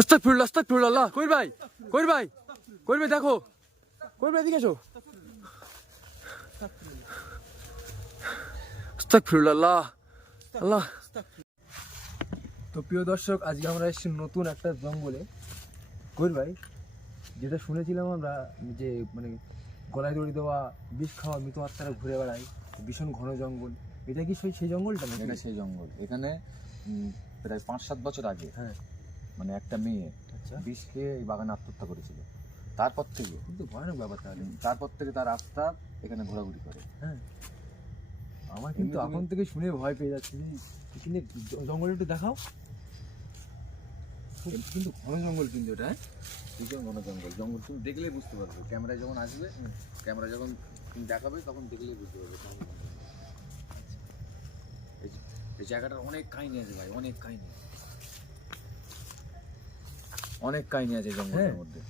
আস্তাগফিরুল্লাহ আস্তাগফিরুল্লাহ। কবির ভাই, কবির ভাই, কবির ভাই দেখো, কবির ভাই এদিকে এসো। আস্তাগফিরুল্লাহ আল্লাহ। তো প্রিয় দর্শক, আজকে আমরা এসেছি নতুন একটা জঙ্গলে। কবির ভাই, যেটা শুনেছিলাম আমরা যে মানে গলায় দড়ি দেওয়া, বিষ খাওয়া মৃত আত্মারা ঘুরে বেড়ায়, ভীষণ ঘন জঙ্গল, এটা কি সেই জঙ্গলটা নাকি? এটা সেই জঙ্গল। এখানে প্রায় 5-7 বছর আগে হ্যাঁ, মানে একটা মেয়ে আচ্ছা, বিষ খেয়ে এই বাগানে আত্মহত্যা করেছিল। তারপর থেকে কিন্তু ভয়ানক ব্যাপার তাহলে। তারপর থেকে তার আত্মা এখানে ঘোরাঘুরি করে। হ্যাঁ, আমার কিন্তু এখন থেকে শুনে ভয় পেয়ে যাচ্ছে। কিন্তু জঙ্গল একটু দেখাও, কিন্তু ঘন জঙ্গল কিন্তু এটা। হ্যাঁ, ভীষণ ঘন জঙ্গল। জঙ্গল তুমি দেখলেই বুঝতে পারবে, ক্যামেরায় যখন আসবে, ক্যামেরা যখন তুমি দেখাবে তখন দেখলেই বুঝতে পারবে কেমন জঙ্গল। এই জায়গাটার অনেক কাহিনী আছে ভাই, অনেক কাহিনী, অনেক কাহিনী আছে জঙ্গলের মধ্যে।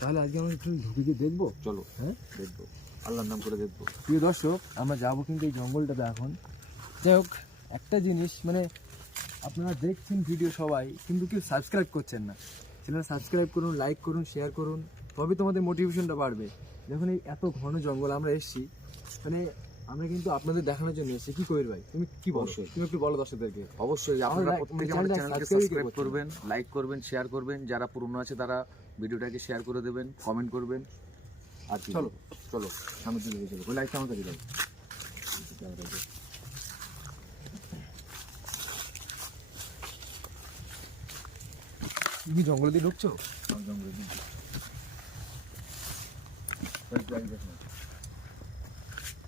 তাহলে আজকে আমরা একটু ঢুকে গিয়ে দেখবো। চলো, হ্যাঁ, দেখবো, আল্লাহর নাম করে দেখবো। প্রিয় দর্শক, আমরা যাবো কিন্তু এই জঙ্গলটাতে এখন। যাই হোক, একটা জিনিস মানে আপনারা দেখছেন ভিডিও সবাই, কিন্তু কেউ সাবস্ক্রাইব করছেন না। চ্যানেল সাবস্ক্রাইব করুন, লাইক করুন, শেয়ার করুন, তবে তোমাদের মোটিভেশনটা বাড়বে। দেখুন এই এত ঘন জঙ্গল আমরা এসেছি, মানে আমরা কিন্তু আপনাদের দেখানোর জন্য এসেছি। কি কবির ভাই, তুমি কি বলো? অবশ্যই। তুমি একটু বলো দর্শকদেরকে। অবশ্যই আপনারা প্রথমে আমাদের চ্যানেলকে subscribe সাবস্ক্রাইব করবেন। করবেন, লাইক করবেন, শেয়ার করবেন। যারা পুরনো আছে তারা ভিডিওটাকে শেয়ার করে দেবেন, কমেন্ট করবেন। আর কি চলো চলো সামনের দিকে চলো। ওই লাইটটা আমাকে দিলাম। তুমি জঙ্গলে দিয়ে ঢুকছো?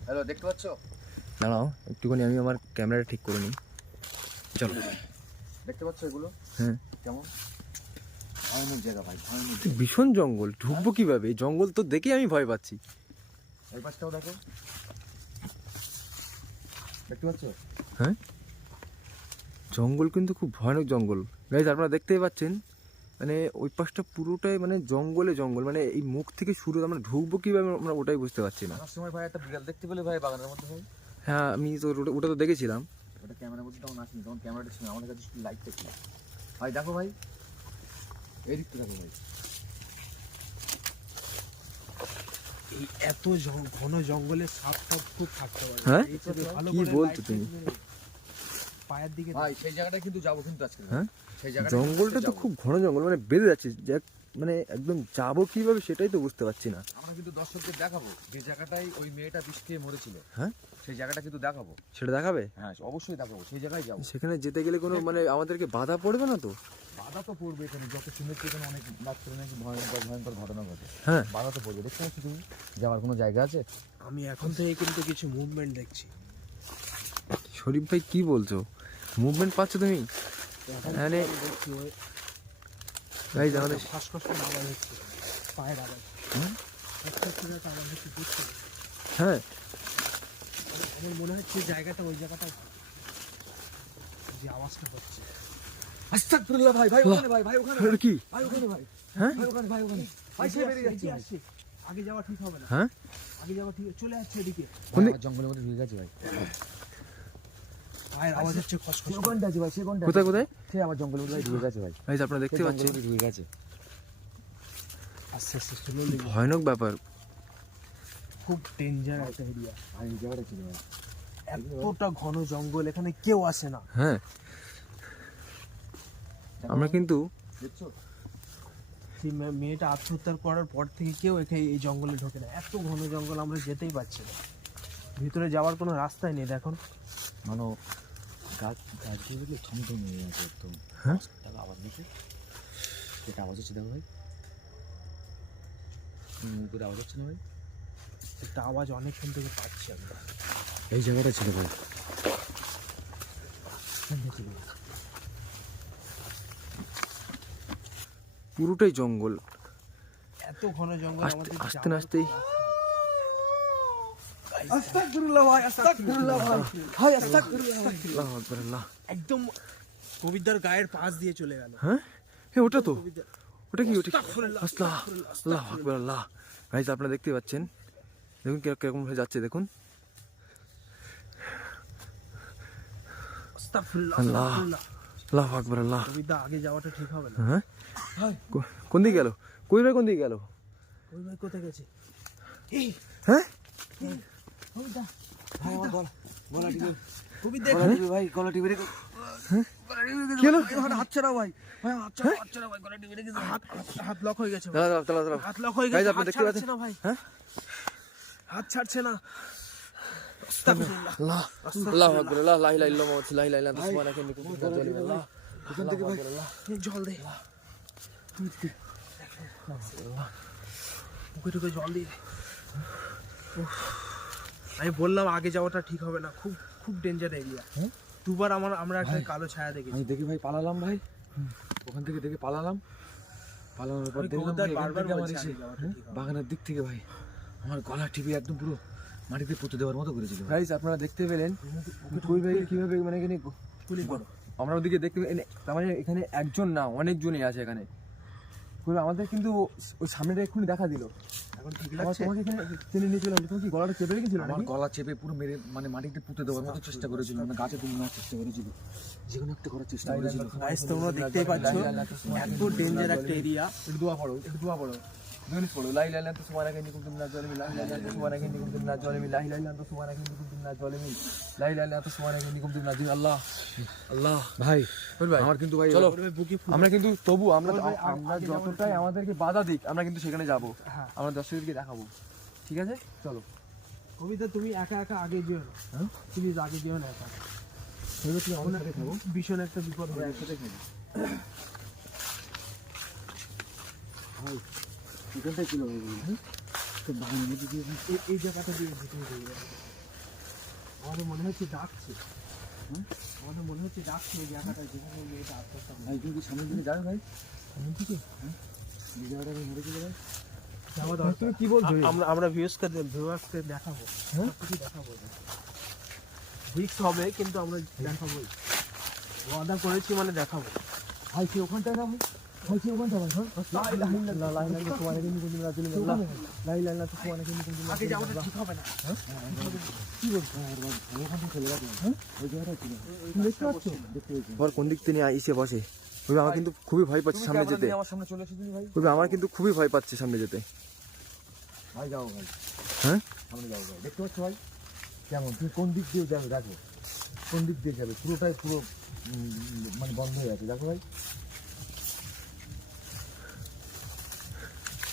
হ্যালো, দেখতে পাচ্ছ? দাঁড়াও একটুখানি, আমি আমার ক্যামেরাটা ঠিক করে নিই। চলো, দেখতে পাচ্ছ এগুলো হ্যাঁ, কেমন ভয়ানক জায়গা ভাই, ভয়ানক জায়গা। ভীষণ জঙ্গল, ঢুকবো কিভাবে? এই জঙ্গল তো দেখেই আমি ভয় পাচ্ছি। এই পাশটাও দেখো, দেখতে পাচ্ছ? হ্যাঁ, জঙ্গল কিন্তু খুব ভয়ানক জঙ্গল। গাইজ আপনারা দেখতেই পাচ্ছেন, মানে ওই পাশটা পুরোটাই মানে জঙ্গলে জঙ্গল। মানে এই মুখ থেকে শুরু, আমরা ঢুকবো কিভাবে আমরা ওটাই বুঝতে পারছি না। আমার সময় ভাই একটা বিড়াল দেখতে পেলে ভাই বাগানের মধ্যে ভাই। হ্যাঁ, আমি তো ওটা তো দেখেছিলাম। ওটা ক্যামেরার মধ্যে তখন আসেনি, তখন ক্যামেরাটা ছিল আমাদের কাছে, শুধু লাইটটা ছিল। ভাই দেখো ভাই, এই দিকটা দেখো ভাই। এই এত ঘন জঙ্গলে সাপ টাপ খুব থাকতে পারে। হ্যাঁ? এই তো ভালো কি করে বলছো light তুমি? মেরে পায়ের দিকে ভাই সেই জায়গাটা কিন্তু যাবো কিন্তু আজকে। হ্যাঁ? সেই জায়গাটা জঙ্গলটা তো খুব ঘন জঙ্গল, মানে বেঁধে যাচ্ছে। মানে একদম যাবো কিভাবে সেটাই তো বুঝতে পারছি না। আমরা কিন্তু দর্শকদের দেখাবো যে জায়গাটাই ওই মেয়েটা বিষ খেয়ে মরেছিল। হ্যাঁ, সেই জায়গাটা কিন্তু দেখাবো। সেটা দেখাবে? হ্যাঁ অবশ্যই দেখাবো, সেই জায়গায় যাবো। সেখানে যেতে গেলে কোনো মানে আমাদেরকে বাধা পড়বে না তো? বাধা তো পড়বে, এখানে যত শুনেছি এখানে অনেক রাত্রে নাকি ভয়ঙ্কর ভয়ঙ্কর ঘটনা ঘটে। হ্যাঁ, বাধা তো পড়বে। দেখতে পাচ্ছ তুমি যাওয়ার কোনো জায়গা আছে? আমি এখন থেকে কিন্তু কিছু মুভমেন্ট দেখছি। শরীফ ভাই কি বলছো? মুভমেন্ট পাচ্ছ তুমি? মানে দেখছি ওই গাইজ আমাদের শ্বাসকষ্ট আওয়াজ হচ্ছে, পায়ের আওয়াজ। হুম? একটা আওয়াজ হচ্ছে, বুঝছো? হ্যাঁ, আমার মনে হচ্ছে জায়গাটা ওই জায়গাটা যে আওয়াজটা হচ্ছে। আস্তাগফিরুল্লাহ ভাই, ভাই ওখানে, ভাই ভাই ওখানে, এটা কি? ভাই ওখানে, ভাই হ্যাঁ, ভাই ওখানে, ভাই ওখানে, ভাই সে বেরিয়ে যাচ্ছে ভাই। আসছে, আগে যাওয়া ঠিক হবে না। হ্যাঁ, আগে যাওয়া ঠিক, চলে আসছে এদিকে। কোন দিক? আমার জঙ্গলের মধ্যে ঢুকে গেছে ভাই। পায়ের আওয়াজ হচ্ছে খসখস। সে ওখানটা আছে ভাই, সে কোনটা? কোথায় কোথায়? সে আমার জঙ্গলের মধ্যে ঢুকে গেছে ভাই। গাইজ আপনারা দেখতে পাচ্ছেন, ঢুকে গেছে। আস্তে আস্তে স্লোলি। ভয়ানক ব্যাপার। খুব ডেঞ্জার একটা এরিয়া। আর এই জায়গাটা ছিল ভাই। এতটা ঘন জঙ্গল, এখানে কেউ আসে না। হ্যাঁ, আমরা কিন্তু দেখছো? সেই মেয়েটা আত্মহত্যা করার পর থেকে কেউ এখানে এই জঙ্গলে ঢোকে না। এত ঘন জঙ্গল, আমরা যেতেই পারছি না। ভিতরে যাওয়ার কোনো রাস্তাই নেই। দেখুন মানে গাছগুলো দেখলে থমথম হয়ে আছে একদম। হ্যাঁ? দেখো আওয়াজ দিচ্ছে, এটা আওয়াজ হচ্ছে, দেখো ভাই করে আওয়াজ হচ্ছে না ভাই? একটা আওয়াজ অনেকক্ষণ থেকে পাচ্ছি আমরা। এই জায়গাটা ছিল ভাই। পুরোটাই জঙ্গল। এত ঘন জঙ্গল আমাদের আস্তে আস্তেই আস্তাগফিরুল্লাহ ভাই, আস্তাগফিরুল্লাহ ভাই, ভাই আস্তাগফিরুল্লাহ ভাই। আল্লাহু আকবার, আল্লাহ। একদম কবিতার গায়ের পাশ দিয়ে চলে গেল। হ্যাঁ, হ্যাঁ, ওটা তো, কবিতার ওটা কি? ওটা আস্তাগফিরুল্লাহ, আল্লাহ, আস্তাগফিরুল্লাহ, আল্লাহু আকবার, আল্লাহ। গাইজ আপনারা দেখতে পাচ্ছেন, দেখুন কিরকম ভাবে যাচ্ছে, দেখুন। আস্তাগফিরুল্লাহ, আল্লাহ। আস্তাগফিরুল্লাহ। আল্লাহু আকবার আল্লাহ। কবিতা আগে যাওয়াটা ঠিক হবে না। হ্যাঁ কোন দিকে গেল? কই ভাই কোন দিকে গেল? ওই ভাই কোথায় গেছে? এই হ্যাঁ কবিতা ভাই আমার গলা টিপে কবিতা ভাই গলা টিপে রেখে কি হলো? হাত ছাড়াও ভাই, ভাই হাত ছাড়াও ভাই, গলা টিপে রেখেছে। হাত লক হয়ে গেছে ভাই। দাঁড়াও হাত লক হয়ে Guys, গেছে, আপনি হাত দেখতে ছাড়ছে পাচ্ছেন? না ভাই, হ্যাঁ হাত ছাড়ছে না। আস্তাগফিরুল্লাহ। আল্লাহ আল্লাহু আকবার আল্লাহ লা ইলাহা ইল্লাল্লাহ মুহাম্মাদুর রাসূলুল্লাহ লা ইলাহা ইল্লাল্লাহ সুবহানাকা ইন্নী কুনতু মিনাজ জালিমিন। আল্লাহ এখান থেকে ভাই এই জল দে, মুখে টুকে জল দিয়ে। উফ, আমি বললাম আগে যাওয়াটা ঠিক হবে না, খুব খুব ডেঞ্জার এরিয়া। দুবার আমরা একটা কালো ছায়া দেখেছি। আমি দেখি ভাই পালালাম ভাই, ওখান থেকে দেখে পালানোর পর ওই দেখলাম কবুতর ভাই, এখান বারবার থেকে আমার বলছে এসে আগে যাওয়াটা ঠিক হবে। বাগানের দিক থেকে ভাই আমার গলা টিপে একদম পুরো মাটিতে পুঁতে দেওয়ার মতো করেছিল ভাই। গাইস আপনারা দেখতে পেলেন কই ভাই কিভাবে মানে এখানে গুলি করো। আমরা ওদিকে দেখতে তার মানে এখানে একজন না অনেকজনই আছে এখানে। কই আমাদের কিন্তু ওই সামনেটা এক্ষুনি দেখা দিল। এখন ঠিক আমার লাগছে? তোমাকে এখানে টেনে নিয়ে চলে আসলো, তুমি কি গলাটা চেপে রেখেছিল আমার নাকি? গলা চেপে পুরো মেরে মানে মাটিতে পুঁতে দেওয়ার মতো চেষ্টা করেছিল, মানে গাছে তুলে নেওয়ার চেষ্টা করেছিল, যেকোনো একটা করার চেষ্টা করেছিল। গাইস তোমরা দেখতেই পাচ্ছ এত ডেঞ্জার একটা এরিয়া। একটু দোয়া পড়ো, একটু দোয়া পড়ো। দুনিস পড়ো, লা ইলাহা ইল্লাল্লাহ সুবহানাকা ইন্নী কুনতু মিনাজ জালিমিন, লা ইলাহা ইল্লাল্লাহ সুবহানাকা ইন্নী কুনতু মিনাজ জালিমিন, লা ইলাহা ইল্লাল্লাহ সুবহানাকা ইন্নী কুনতু মিনাজ জালিমিন, লা ইলাহা ইল্লাল্লাহ সুবহানাকা ইন্নী কুনতু মিনাজ জালিমিন। আল্লাহ আল্লাহ ভাই বল ভাই আমার কিন্তু ভাই চলো বুকে আমরা কিন্তু তবু আমরা ভাই, আমরা আগে যতটাই আমাদেরকে বাধা দিক আমরা কিন্তু সেখানে যাব, হ্যাঁ। আমরা দর্শকদেরকে দেখাবো, ঠিক আছে চলো। কবিতা তুমি একা একা আগে যেও না, হ্যাঁ প্লিজ আগে যেও না একা। তুমি কি আমাদের সাথে খাবো? ভীষণ একটা বিপদ হবে। একসাথে খাবো ভাই, এখানটাই ছিল ভাই তো বাগানের মধ্যে দিয়ে এই জায়গাটা দিয়ে ভিতরে দিয়ে যাবে। আমাদের মনে হচ্ছে ডাকছে, আমাদের মনে হচ্ছে ডাকছে এই জায়গাটা যেখানে মেয়েটা আত্মহত্যা করে। ভাই তুমি কি সামনের দিকে যাবে ভাই? সামনের দিকে এই জায়গাটা আমি মরে গেলে ভাই যাওয়া ভাই, দরকার। তুমি কি বলছো? আমরা ভিউয়ার্সকে দেখাবো, হ্যাঁ? সবকিছু দেখাবো। রিস্ক হবে কিন্তু আমরা দেখাবোই, ওয়াদা করেছি মানে দেখাবো। ভাই কি ওখানটায় না ভাই? ভাই কি ওখানটা ভাই? লা ইলাহা ইল্লাল্লাহ লা ইলাহা ইল্লাল্লাহ সুবহানাকা ইন্নী কুনতু মিনাজ জালিমিন, লা ইলাহা ইল্লাল্লাহ সুবহানাকা ইন্নী কুনতু মিনাজ আগে জালিমিন। যাওয়াটা ঠিক হবে না। কি বলছো? ওখানটা চলে যাবে হ্যাঁ? ওই জায়গাটা ছিল দেখতে পাচ্ছ? দেখতে পেয়েছি। ওর কোন দিক থেকে এসে বসে ওই আমার কিন্তু খুবই ভয় পাচ্ছে সামনে যেতে। আমার সামনে চলে এসেছিলি ভাই। ওই আমার কিন্তু খুবই ভয় পাচ্ছে সামনে যেতে। ভাই যাও ভাই, হ্যাঁ সামনে যাও ভাই, দেখতে পাচ্ছ ভাই কেমন, তুমি কোন দিক দিয়ে যাবে দেখো, কোন দিক দিয়ে যাবে, পুরোটাই পুরো মানে বন্ধ হয়ে আছে, দেখো ভাই।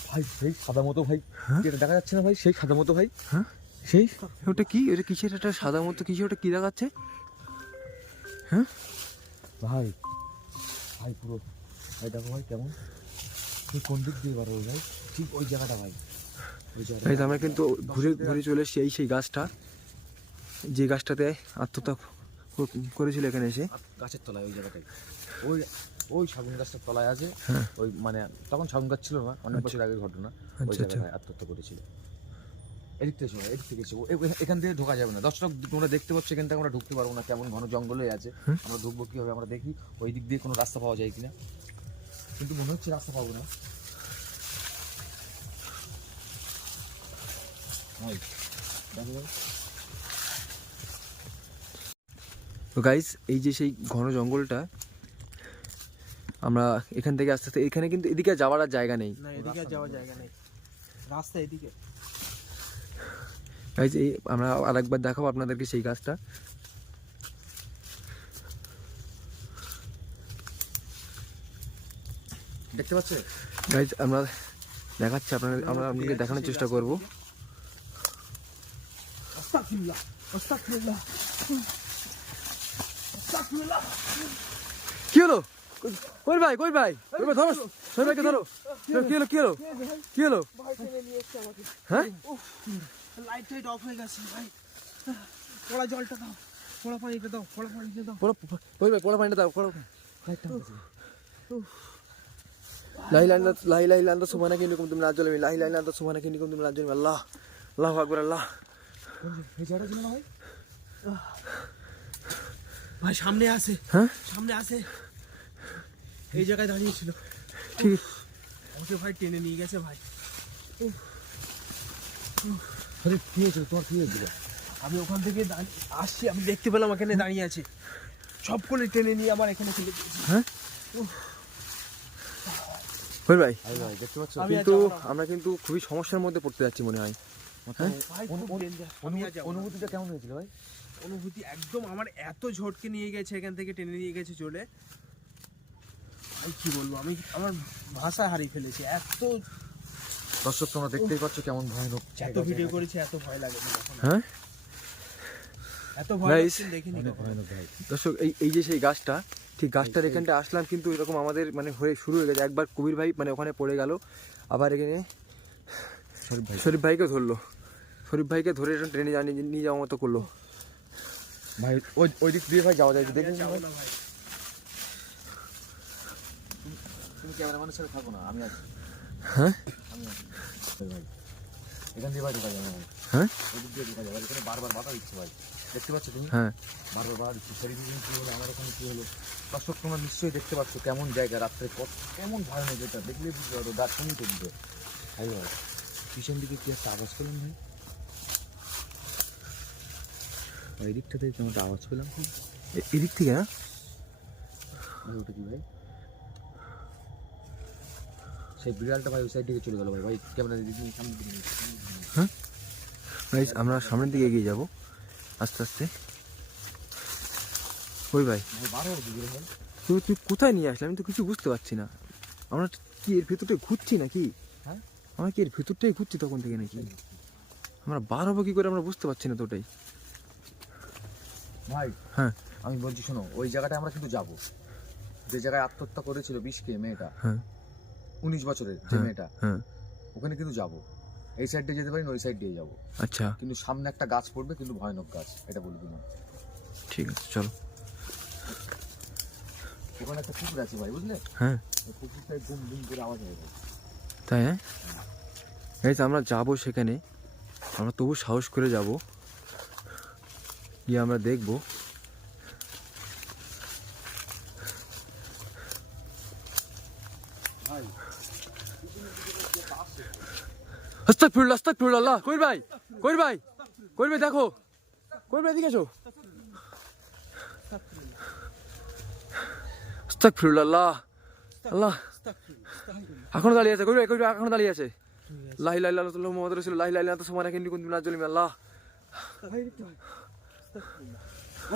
ভাই সেই সাদা মতো ভাই, যেটা দেখা যাচ্ছে না ভাই, সেই সাদা মতো ভাই, হ্যাঁ সেই ওটা কি, ওটা কিসের একটা সাদা মতো কিসের, ওটা কি দেখাচ্ছে? হ্যাঁ ভাই ভাই পুরো ভাই দেখো ভাই কেমন, তুমি কোন দিক দিয়ে পারো ভাই, ঠিক ওই জায়গাটা ভাই, ওই জায়গাটা। এই তো আমরা কিন্তু ঘুরে ঘুরে চলে এসেছি সেই গাছটা, যে গাছটাতে আত্মহত্যা করেছিল এখানে এসে। গাছের তলায় ওই জায়গাটায়, ওই ওই শাগুন গাছটার তলায় আছে। হ্যাঁ। ওই মানে তখন শাগুন গাছ ছিল না, অনেক বছর আগের ঘটনা। ওই আচ্ছা, আচ্ছা। জায়গায় আত্মহত্যা করেছিল। এদিক থেকে এসো, এদিক থেকে এসো, এখান থেকে ঢোকা যাবে না। দর্শক তোমরা দেখতে পাচ্ছ এখান থেকে আমরা ঢুকতে পারবো না, কেমন ঘন জঙ্গলে আছে। আমরা ঢুকবো কিভাবে, আমরা দেখি ওই দিক দিয়ে কোনো রাস্তা পাওয়া যায় কিনা, কিন্তু মনে হচ্ছে রাস্তা পাবো না ভাই, দেখো ভাই। তো গাইস এই যে সেই ঘন জঙ্গলটা, আমরা এখান থেকে আস্তে আস্তে এখানে কিন্তু এদিকে যাওয়ার আর জায়গা নেই না এদিকে আর যাওয়ার জায়গা নেই, রাস্তা এদিকে। গাইস এই আমরা আরেকবার দেখাবো আপনাদেরকে সেই গাছটা। দেখতে পাচ্ছে গাইস আমরা দেখাচ্ছি আপনাদের, আমরা আপনাকে দেখানোর চেষ্টা করব। আস্তাগফিরুল্লাহ, আস্তাগফিরুল্লাহ, আস্তাগফিরুল্লাহ। কি হলো? কই ভাই কই ভাই কই ভাই, ধরো কই ভাইকে ধরো। কি হলো কি হলো কি হলো? ভাই টেনে নিয়ে এসছে আমাকে। হ্যাঁ লাইট টাইট অফ হয়ে গেছে ভাই, পড়া জলটা দাও, পড়া পানিটা দাও, পড়া পানিটা দাও। কই ভাই পড়া পানিটা দাও, পড়া লা ইলাহা ইল্লাল্লাহ সুবহানাকা ইন্নী কুনতু মিনাজ জালিমিন, লা ইলাহা ইল্লাল্লাহ সুবহানাকা ইন্নী কুনতু মিনাজ জালিমিন। আল্লাহ আল্লাহু আকবার আল্লাহ। এই জায়গাটা ছিল না ভাই, ভাই সামনে আসে, হ্যাঁ সামনে আসে, এই জায়গায় দাঁড়িয়ে ছিল। ঠিক আমাকে ভাই টেনে নিয়ে গেছে ভাই। আরে কি হয়েছিল তোমার, কি হয়েছিল? আমি ওখান থেকে আসছি, আমি দেখতে পেলাম এখানে দাঁড়িয়ে আছে। সবগুলো টেনে নিয়ে আমার এখানে ফেলে দিয়েছি। হ্যাঁ কবির ভাই, ভাই ভাই দেখতে পাচ্ছ আমি আর কিন্তু যাবো না। আমরা কিন্তু খুবই সমস্যার মধ্যে পড়তে যাচ্ছি মনে হয়। হ্যাঁ? ভাই খুব danger, আমি আর যাবো না। অনুভূতিটা কেমন হয়েছিল ভাই? অনুভূতি একদম আমার এত ঝটকে নিয়ে গেছে, এখান থেকে টেনে নিয়ে গেছে চলে, আমি কি বলবো, আমি আমার ভাষা হারিয়ে ফেলেছি। এত দর্শক তোমরা দেখতেই পাচ্ছ কেমন ভয়ানক এত জায়গা, ভিডিও জায়গা। করেছি, এত ভয় লাগে না কখনো। হ্যাঁ এত ভয় Guys, লাগছে দেখিনি অনেক কখনো। ভয়ানক ভাই। দর্শক, এই যে সেই গাছটা, ঠিক গাছটার এখানটা আসলাম, কিন্তু এরকম আমাদের মানে হয়ে শুরু হয়ে গেছে। একবার কবির ভাই মানে ওখানে পড়ে গেল, আবার এখানে শরীফ ভাইকে ধরলো, শরীফ ভাইকে ধরে ট্রেনে নিয়ে যাওয়ার মতো করলো। ভাই ওই দিক দিয়ে ভাই যাওয়া যায়, দেখে যাবো না ভাই। তুমি ক্যামেরাম্যানের সাথে থাকো না, আমি আছি। হ্যাঁ আমি আছি ভাই, এখান দিয়ে ভাই ঢোকা যাবে না ভাই, হ্যাঁ ওই দিক দিয়ে ঢোকা যাবে, এখানে বারবার বাধা দিচ্ছে ভাই, দেখতে পাচ্ছ তুমি? হ্যাঁ বারবার বাধা দিচ্ছে। শরীর কি হলো, আমার ওখানে কি হলো? দর্শক তোমরা নিশ্চয়ই দেখতে পাচ্ছ কেমন জায়গা, রাত্রে কেমন ভয়ানক, যেটা দেখলে বুঝতে পারো, দাঁত শুনি তো দিবে ভাই। ভাই পিছন দিকে কি একটা আওয়াজ পেলাম ভাই, ওই দিকটা থেকে কেমন একটা আওয়াজ পেলাম খুব। এদিক থেকে না ভাই ওটা কি ভাই? সেই বিড়ালটা ভাই ওই সাইড দিকে চলে গেল ভাই। ভাই ক্যামেরা দিদি সামনে দিকে নিয়ে এসো। ভাই, আমরা সামনের দিকে এগিয়ে যাব আস্তে আস্তে। ওই ভাই, ভাই বারো দিকে ভাই, তুই কোথায় নিয়ে আসলে? আমি তো কিছু বুঝতে পারছি না। আমরা কি এর ভেতরটাই ঘুরছি নাকি? হ্যাঁ? আমরা কি এর ভেতরটাই ঘুরছি তখন থেকে নাকি? আমরা বার হবো কি করে আমরা বুঝতে পারছি না তো ওটাই। ভাই হ্যাঁ আমি বলছি শোনো, ওই জায়গাটায় আমরা কিন্তু যাবো, যে জায়গায় আত্মহত্যা করেছিল বিষকে মেয়েটা, হ্যাঁ 19 বছরের যে হ্যাঁ মেয়েটা, হ্যাঁ ওখানে কিন্তু যাবো। এই সাইড দিয়ে যেতে পারি না, ওই সাইড দিয়ে যাবো, আচ্ছা কিন্তু সামনে একটা গাছ পড়বে, কিন্তু ভয়ানক গাছ, এটা বলে দিলাম। ঠিক আছে, চলো। ওখানে একটা কুকুর আছে ভাই, বুঝলে? হ্যাঁ ওই কুকুরটাই গুম গুম করে আওয়াজ হয় ভাই। তাই? হ্যাঁ এই যে আমরা যাবো সেখানে, আমরা তবু সাহস করে যাব, গিয়ে আমরা দেখবো। ভাই আস্তাগফিরুল্লাহ, আস্তাগফিরুল্লাহ। কবির ভাই, কবির ভাই, কবির ভাই দেখো, কবির ভাই এদিকে এসো। আস্তাগফিরুল্লাহ, আল্লাহ এখনো দাঁড়িয়ে আছে। কবির ভাই, কবির ভাই এখনো দাঁড়িয়ে আছে। লা ইলাহা ইল্লাল্লাহ মুহাম্মাদুর রাসূলুল্লাহ, লা ইলাহা ইল্লাল্লাহ সুবহানাকা ইন্নী কুনতু মিনাজ জালিমিন। আল্লাহ ভাই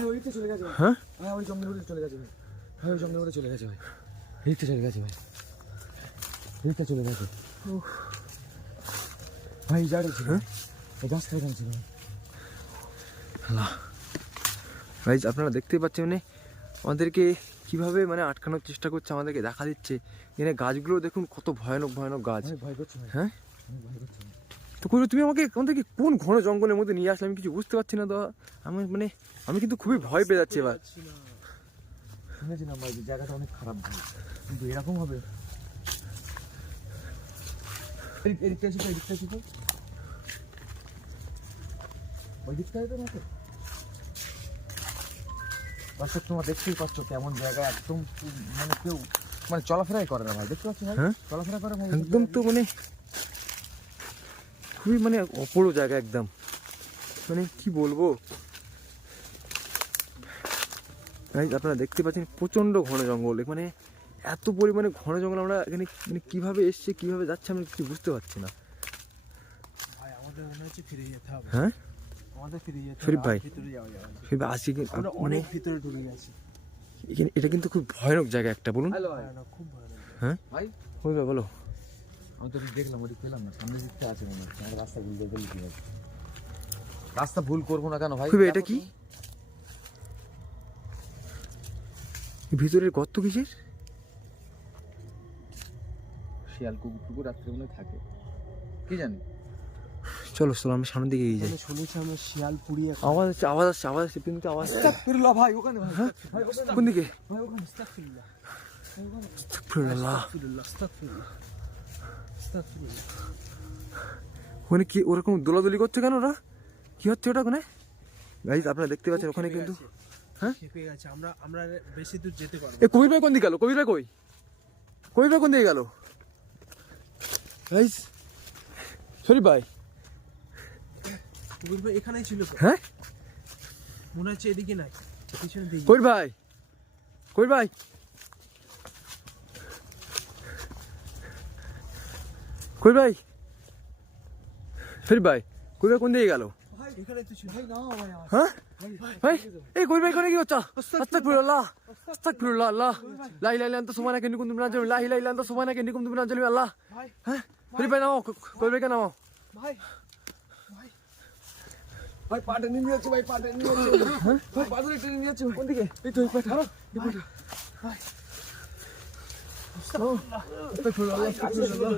ওই দিকটা চলে গেছে ভাই। হ্যাঁ ভাই ওই জঙ্গলের মধ্যে চলে গেছে ভাই, ভাই ওই জঙ্গলের মধ্যে চলে গেছে ভাই, এদিকটা চলে গেছে ভাই, এদিকটা চলে গেছে ভাই। জায়গা ছিল এই গাছটা এখানে ছিল ভাই। আল্লাহ ভাই, আপনারা দেখতেই পাচ্ছেন মানে আমাদেরকে কিভাবে মানে আটকানোর চেষ্টা করছে, আমাদেরকে দেখা দিচ্ছে। এখানে গাছগুলো দেখুন কত ভয়ানক ভয়ানক গাছ। আমি ভয় করছি ভাই, হ্যাঁ আমি ভয় করছি ভাই। তো কই তুমি আমাদেরকে কোন ঘন জঙ্গলের মধ্যে নিয়ে আসলে আমি কিছু বুঝতে পারছি না। তো আমি কিন্তু খুবই ভয় পেয়ে যাচ্ছি এবার। পাচ্ছি না। শুনেছিলাম ভাই যে জায়গাটা অনেক খারাপ ভাই, কিন্তু এরকম হবে? এদিকটা এসে, এদিকটা এসে, ওই দিকটায় তো নাকি? দর্শক তোমরা দেখতেই পাচ্ছ কেমন জায়গা, একদম মানে কেউ মানে চলাফেরাই করে না ভাই, দেখতে পাচ্ছ ভাই? হ্যাঁ? চলাফেরা করে ভাই একদম তো মানে খুবই মানে অপরো জায়গা একদম, মানে কি বলবো। Guys, আপনারা দেখতে পাচ্ছেন প্রচন্ড ঘন জঙ্গল, মানে এত পরিমাণে ঘন জঙ্গল। আমরা এখানে মানে কিভাবে এসছে কিভাবে যাচ্ছে আমি কিছু বুঝতে পারছি না। ভাই আমাদের মনে হচ্ছে ফিরে যেতে হবে। হ্যাঁ আমাদের ফিরে যেতে হবে, শরীফ ভাই। আর ভিতরে যাওয়া যাবে না। সেটা আসি আমরা মানে অনেক ভিতরে ঢুকে গেছি। এটা কিন্তু খুব ভয়ানক জায়গা একটা, বলুন। হ্যালো ভাই, ভয়ানক, খুব ভয়ানক। হ্যাঁ ভাই বলবে বলো। আমি তো দেখলাম ওদিক পেলাম না, সামনের দিকটা আছে মনে হচ্ছে, আমরা রাস্তা ভুল দেখে কি হবে? রাস্তা ভুল করবো না কেন ভাই? খুবই এটা কি ভিতরের গর্ত কিসের? শিয়াল কুকুর টুকুর রাত্রে মনে হয় থাকে, কি জানি। চলো চলো আমি সামনের দিকে এগিয়ে যাই। আমি শুনেছি আমরা শিয়াল পুড়িয়ে আওয়াজ আসছে, আওয়াজ আসছে, আওয়াজ আসছে, কিন্তু আওয়াজ আস্তাগফিরুল্লাহ ভাই, ওখানে ভাই, ভাই ওখানে, কোন দিকে? ভাই ওখানে, আস্তাগফিরুল্লাহ, আস্তাগফিরুল্লাহ। আস্তাগফিরুল্লাহ, আস্তাগফিরুল্লাহ, আস্তাগফিরুল্লাহ। ওখানে কি ওরকম দোলাদুলি করছে কেন ওরা? কি হচ্ছে ওটা ওখানে? গাইজ আপনারা দেখতে পাচ্ছেন ওখানে খেপে কিন্তু। গেছে, হ্যাঁ খেপে গেছে। আমরা বেশি দূর যেতে পারবো এ না। কবির ভাই কোন দিকে গেল? কবির ভাই কই? কবির ভাই কোন দিকে গেল? গাইজ শরীফ ভাই, কবির ভাই এখানেই ছিল তো। হ্যাঁ মনে হচ্ছে এদিকে নাই, পিছনে দিকে। কবির ভাই, কই ভাই কই ভাই শরীফ ভাই কই ভাই কোন দিকে গেল ভাই এখানে তো ছিল ভাই না ভাই হ্যাঁ ভাই এই কই ভাই কোনে কি হচ্ছে আস্তাগফিরুল্লাহ আস্তাগফিরুল্লাহ আল্লাহ লা ইলাহা ইল্লা আনতা সুবহানাকা ইন্নী কুনতু মিনাজ জালিমিন লা ইলাহা ইল্লা আনতা সুবহানাকা ইন্নী কুনতু মিনাজ জালিমিন আল্লাহ ভাই হ্যাঁ শরীফ ভাই নাও কই ভাই কেন নাও ভাই ভাই পাটে নিয়ে যাচ্ছে ভাই পাটে নিয়ে যাচ্ছে ভাই পাটে নিয়ে যাচ্ছে কোন দিকে এই তো এই পাটা ভাই আস্তাগফিরুল্লাহ আস্তাগফিরুল্লাহ